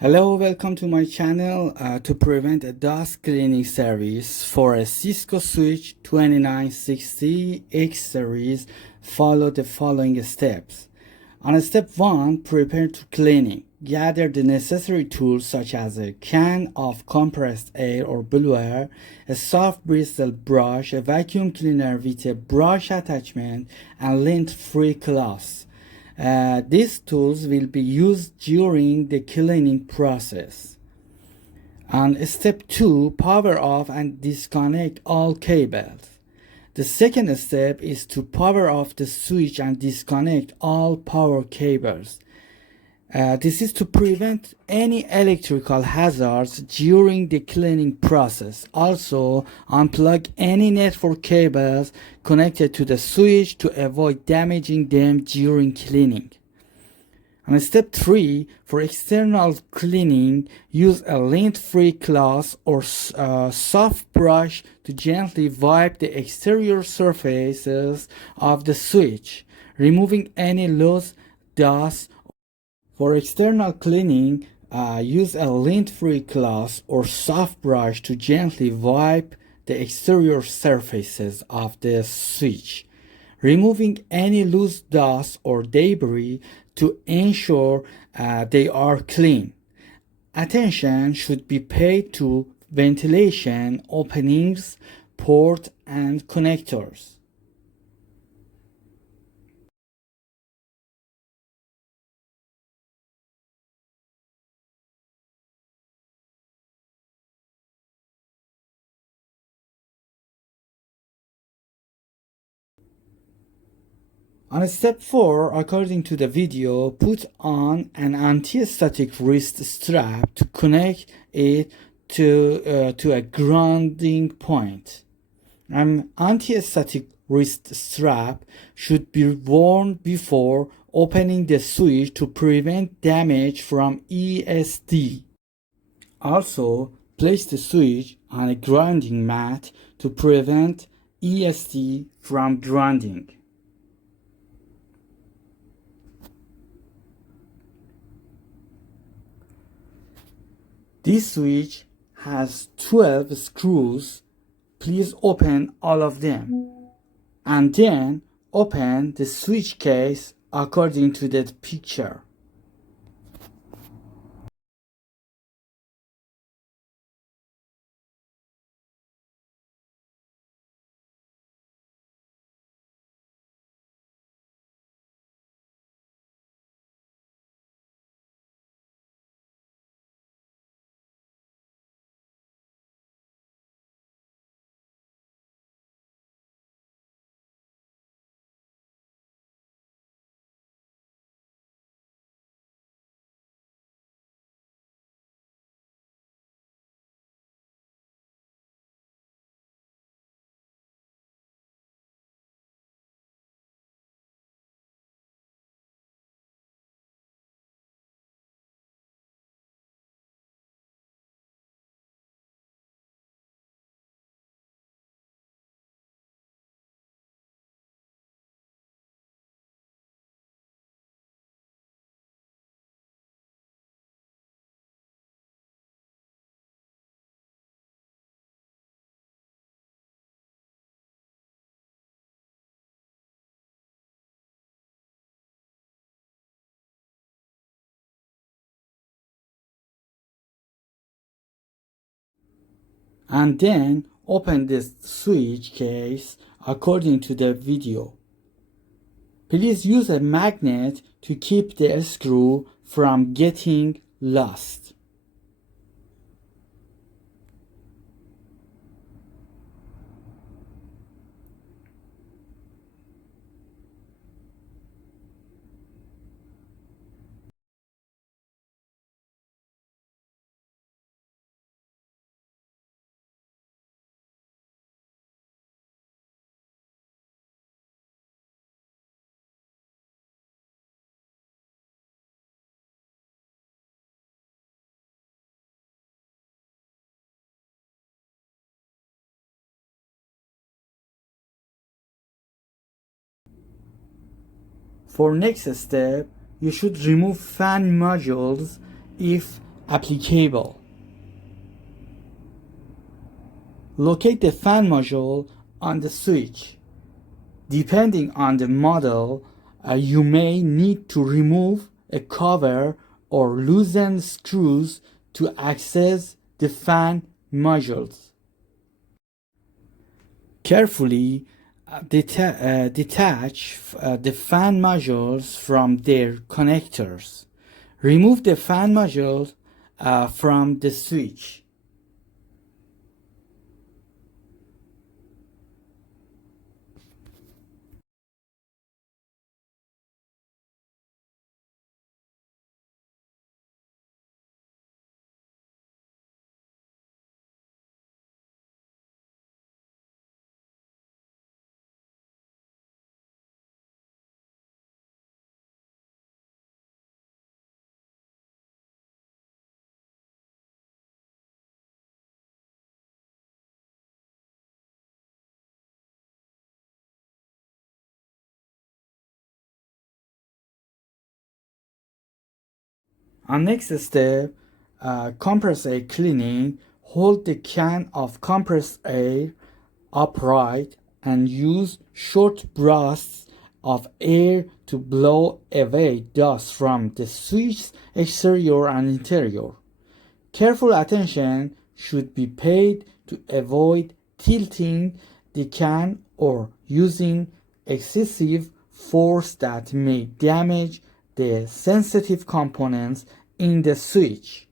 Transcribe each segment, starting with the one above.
Hello, welcome to my channel. To prevent a dust cleaning service for a Cisco switch 2960 X series, follow the following steps. On step 1, prepare to cleaning. Gather the necessary tools such as a can of compressed air or blue air, a soft bristle brush, a vacuum cleaner with a brush attachment, and lint-free cloths. These tools will be used during the cleaning process. On step 2, power off and disconnect all cables. The second step is to power off the switch and disconnect all power cables. This is to prevent any electrical hazards during the cleaning process. Also, unplug any network cables connected to the switch to avoid damaging them during cleaning. On step 3, for external cleaning, use a lint-free cloth or soft brush to gently wipe the exterior surfaces of the switch, removing any loose dust. For external cleaning, use a lint-free cloth or soft brush to gently wipe the exterior surfaces of the switch, removing any loose dust or debris to ensure they are clean. Attention should be paid to ventilation openings, ports, and connectors. On step 4, according to the video, put on an antistatic wrist strap to connect it to a grounding point. An antistatic wrist strap should be worn before opening the switch to prevent damage from ESD. Also, place the switch on a grounding mat to prevent ESD from grounding. This switch has 12 screws. Please open all of them and then open the switch case according to the picture. And then open the switch case according to the video. Please use a magnet to keep the screw from getting lost. For next step, you should remove fan modules if applicable. Locate the fan module on the switch. Depending on the model, you may need to remove a cover or loosen screws to access the fan modules. Carefully detach the fan modules from their connectors. Remove the fan modules from the switch. On next step, compressed air cleaning. Hold the can of compressed air upright and use short bursts of air to blow away dust from the switch's exterior and interior. Careful attention should be paid to avoid tilting the can or using excessive force that may damage the sensitive components in the switch.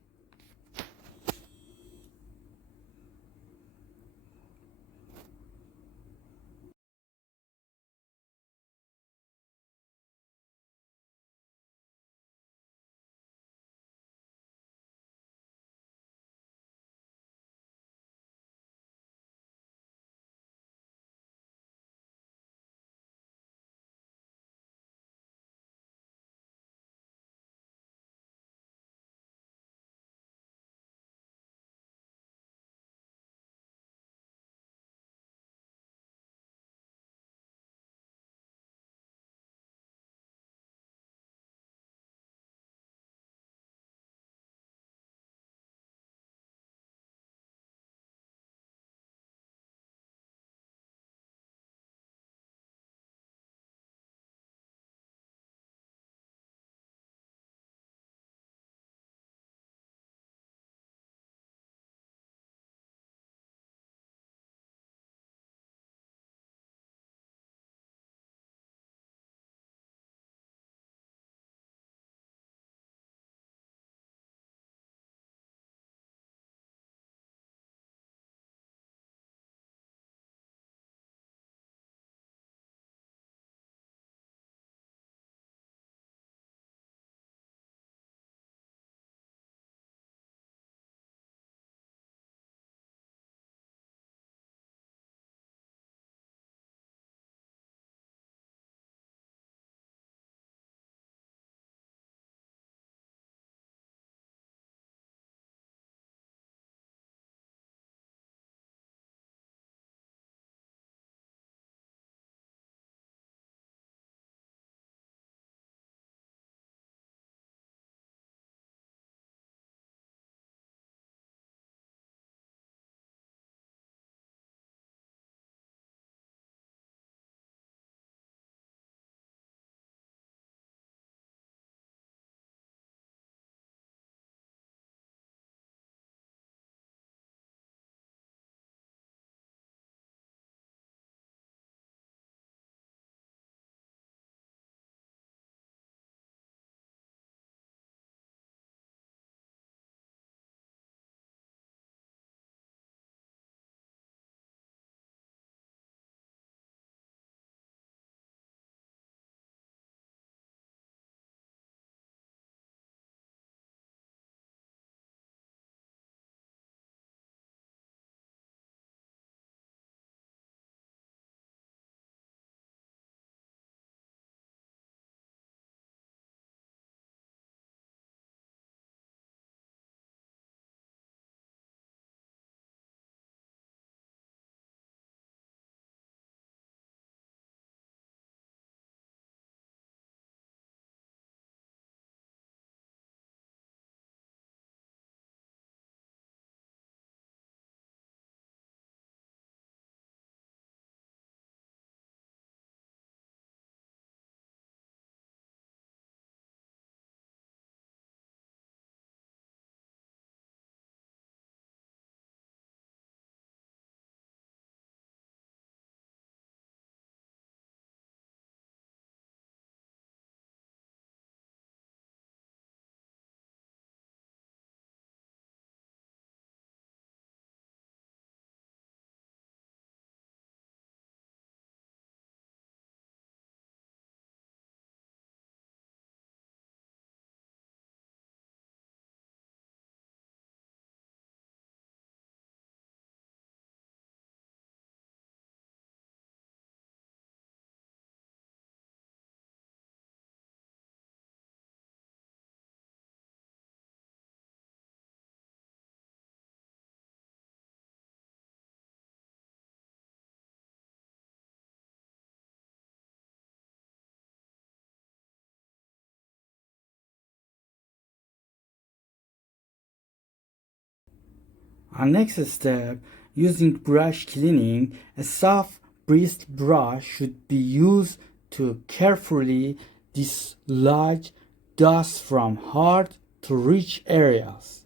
Our next step, using brush cleaning, a soft bristle brush should be used to carefully dislodge dust from hard to rich areas,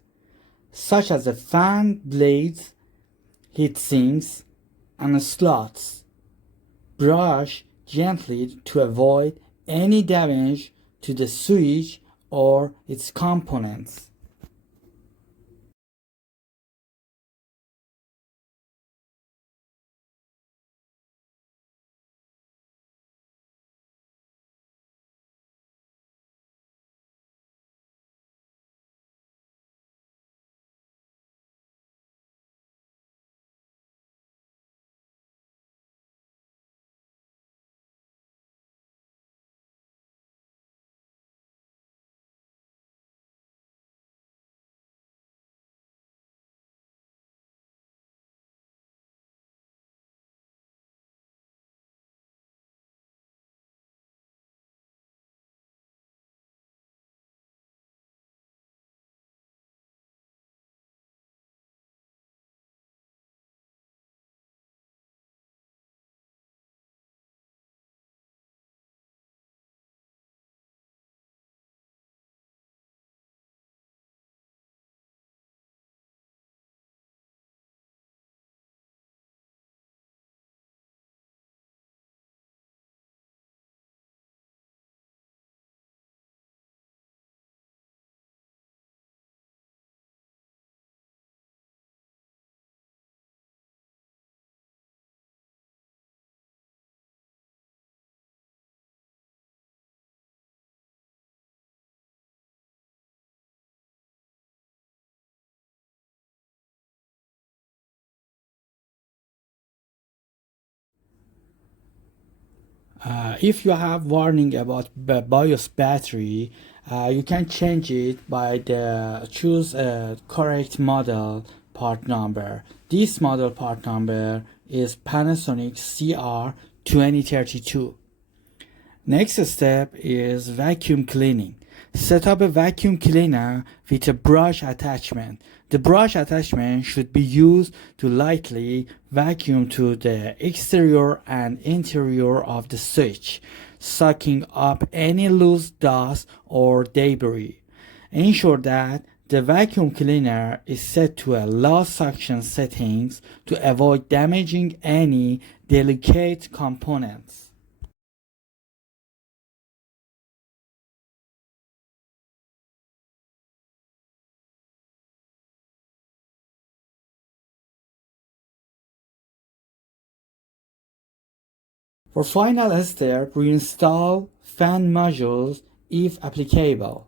such as the fan blades, heat sinks, and slots. Brush gently to avoid any damage to the switch or its components. If you have warning about BIOS battery, you can change it by the choose a correct model part number. This model part number is Panasonic CR2032. Next step is vacuum cleaning. Set up a vacuum cleaner with a brush attachment. The brush attachment should be used to lightly vacuum to the exterior and interior of the switch, sucking up any loose dust or debris. Ensure that the vacuum cleaner is set to a low suction settings to avoid damaging any delicate components. For final step, reinstall fan modules if applicable.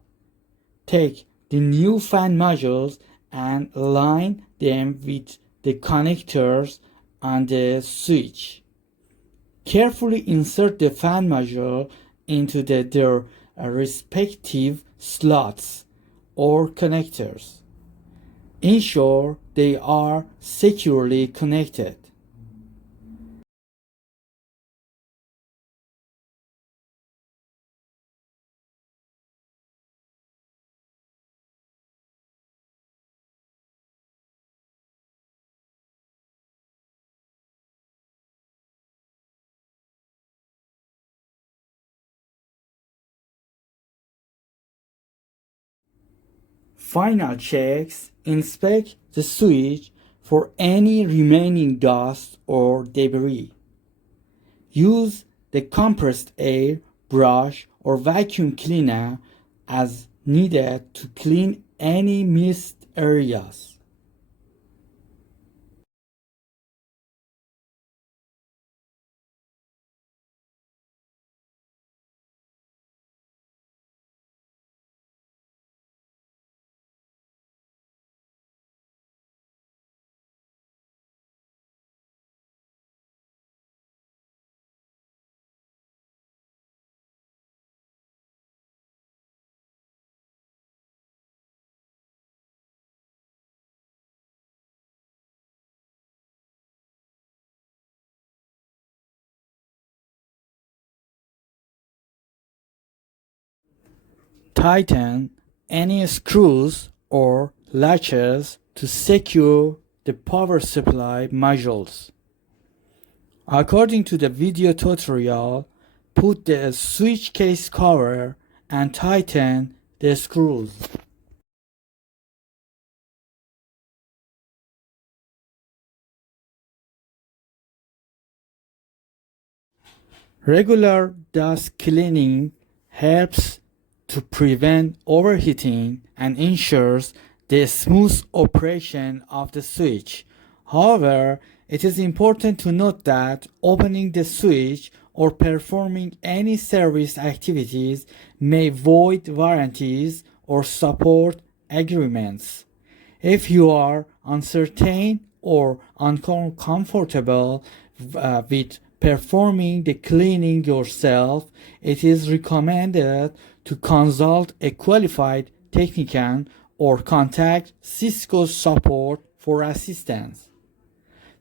Take the new fan modules and align them with the connectors on the switch. Carefully insert the fan module into their respective slots or connectors. Ensure they are securely connected. Final checks, inspect the switch for any remaining dust or debris. Use the compressed air, brush, or vacuum cleaner as needed to clean any missed areas. Tighten any screws or latches to secure the power supply modules. According to the video tutorial, put the switch case cover and tighten the screws. Regular dust cleaning helps to prevent overheating and ensures the smooth operation of the switch. However, it is important to note that opening the switch or performing any service activities may void warranties or support agreements. If you are uncertain or uncomfortable with performing the cleaning yourself, it is recommended to consult a qualified technician or contact Cisco support for assistance.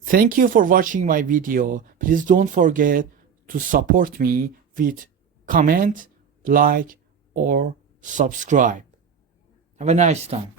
Thank you for watching my video. Please don't forget to support me with comment, like, or subscribe. Have a nice time.